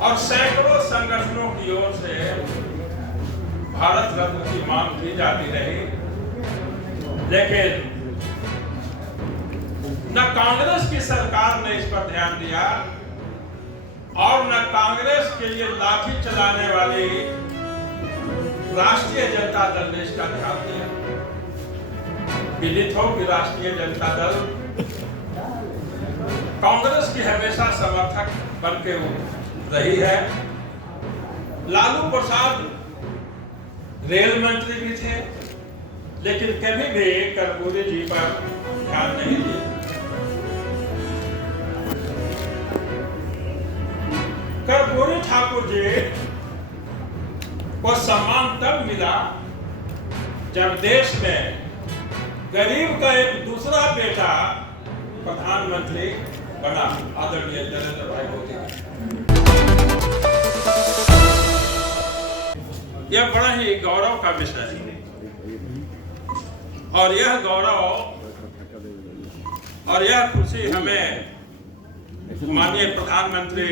और सैकड़ों संगठनों की ओर से भारत रत्न की मांग की जाती रही, लेकिन न कांग्रेस की सरकार ने इस पर ध्यान दिया और न कांग्रेस के लिए लाठी चलाने वाली राष्ट्रीय जनता दल ने इसका ध्यान दिया। विदित हो कि राष्ट्रीय जनता दल कांग्रेस की हमेशा समर्थक बनके रही है। लालू प्रसाद रेल मंत्री भी थे, लेकिन कभी भी कर्पूरी जी पर ध्यान नहीं दिया। कर्पूरी ठाकुर जी को सम्मान तब मिला जब देश में गरीब का एक दूसरा बेटा प्रधानमंत्री बना, आदरणीय नरेंद्र भाई मोदी। यह बड़ा ही गौरव का विषय है और यह गौरव और यह खुशी हमें माननीय प्रधानमंत्री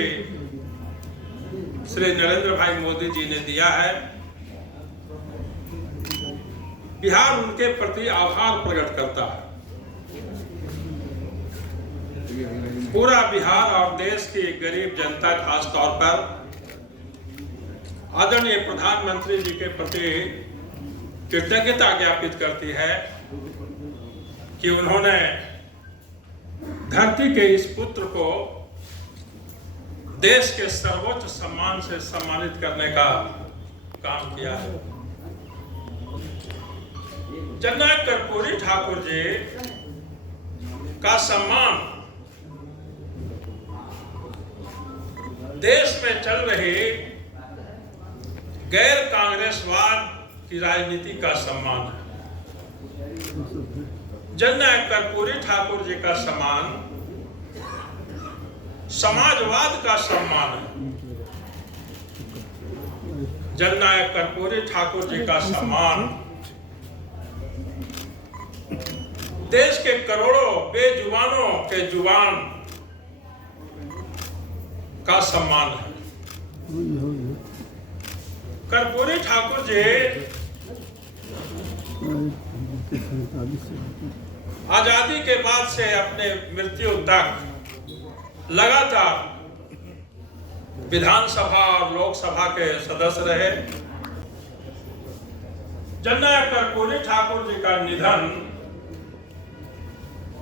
श्री नरेंद्र भाई मोदी जी ने दिया है। बिहार उनके प्रति आभार प्रकट करता है। पूरा बिहार और देश की गरीब जनता खासतौर पर आदरणीय प्रधानमंत्री जी के प्रति कृतज्ञता ज्ञापित करती है कि उन्होंने धरती के इस पुत्र को देश के सर्वोच्च सम्मान से सम्मानित करने का काम किया है। जननायक कर्पूरी ठाकुर जी का सम्मान देश में चल रही गैर कांग्रेसवाद की राजनीति का सम्मान है। जननायक कर्पूरी ठाकुर जी का सम्मान समाजवाद का सम्मान है। जननायक कर्पूरी ठाकुर जी का सम्मान देश के करोड़ों बेजुबानों के जुबान का सम्मान है। कर्पूरी ठाकुर जी आजादी के बाद से अपने मृत्यु तक लगातार विधानसभा और लोकसभा के सदस्य रहे। जननायक कर्पूरी ठाकुर जी का निधन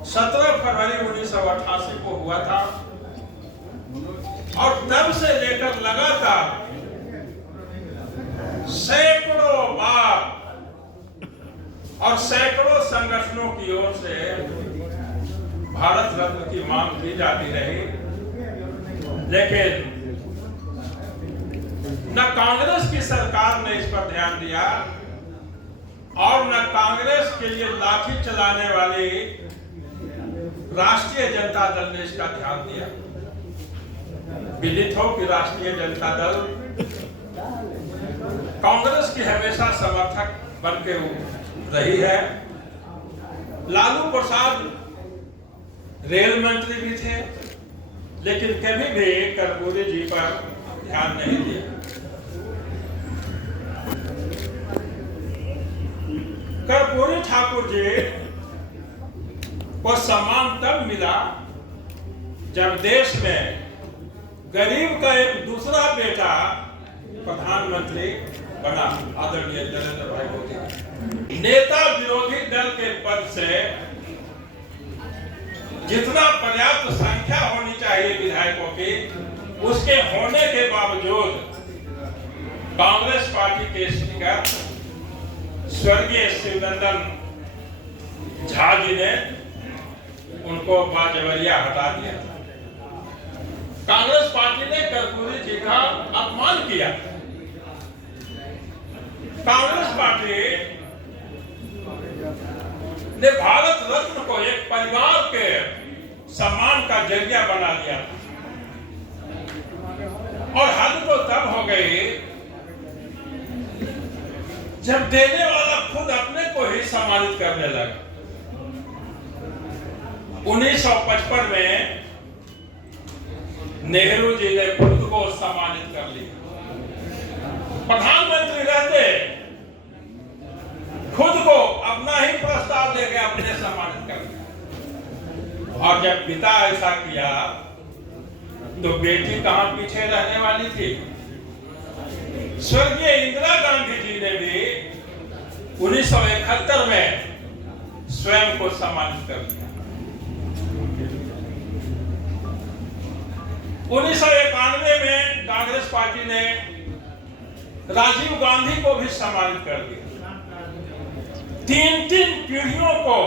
17 फरवरी 1988 को हुआ था और तब से लेकर लगातार सैकड़ों बार और सैकड़ों संगठनों की ओर से भारत रत्न की मांग की जाती रही, लेकिन न कांग्रेस की सरकार ने इस पर ध्यान दिया और न कांग्रेस के लिए लाठी चलाने वाली राष्ट्रीय जनता दल ने इसका ध्यान दिया। विदित हो कि राष्ट्रीय जनता दल कांग्रेस की हमेशा समर्थक बनके रही है। लालू प्रसाद रेल मंत्री भी थे, लेकिन कभी भी कर्पूरी जी पर ध्यान नहीं दिया। कर्पूरी ठाकुर जी को सम्मान तब मिला जब देश में गरीब का एक दूसरा बेटा प्रधानमंत्री बना, आदरणीय नरेंद्र भाई मोदी। नेता विरोधी दल के पद से जितना पर्याप्त संख्या होनी चाहिए विधायकों की, उसके होने के बावजूद कांग्रेस पार्टी के स्पीकर स्वर्गीय शिवनंदन झा जी ने उनको बाजवरिया हटा दिया। कांग्रेस पार्टी ने कर्पूरी जी का अपमान किया। कांग्रेस पार्टी ने भारत रत्न को एक परिवार के सम्मान का जरिया बना दिया और हद तो तब हो गई जब देने वाला खुद अपने को ही सम्मानित करने लगा। 1955 में नेहरू जी ने खुद को सम्मानित प्रधानमंत्री रहते खुद को अपना ही प्रस्ताव लेके अपने सम्मानित कर दिया। और जब पिता ऐसा किया तो बेटी कहां पीछे रहने वाली थी। स्वर्गीय इंदिरा गांधी जी ने भी 1971 में स्वयं को सम्मानित कर दिया। 1991 में कांग्रेस पार्टी ने राजीव गांधी को भी सम्मानित कर दिया। 3 पीढ़ियों को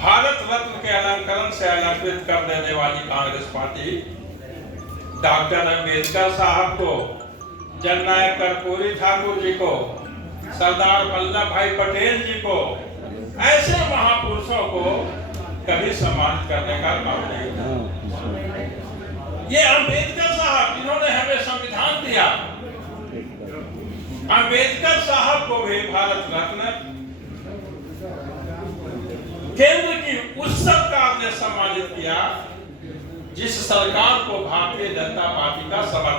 भारत रत्न के अलंकरण से अलंकृत कर देने वाली कांग्रेस पार्टी डॉक्टर अंबेडकर साहब को, जननायक कर्पूरी ठाकुर जी को, सरदार वल्लभ भाई पटेल जी को, ऐसे महापुरुषों को कभी सम्मानित करने का काम नहीं किया। ये अंबेडकर साहब जिन्होंने हमें संविधान दिया, अंबेडकर साहब को भी भारत रत्न केंद्र की उस सरकार ने सम्मानित किया जिस सरकार को भारतीय जनता पार्टी का समर्थन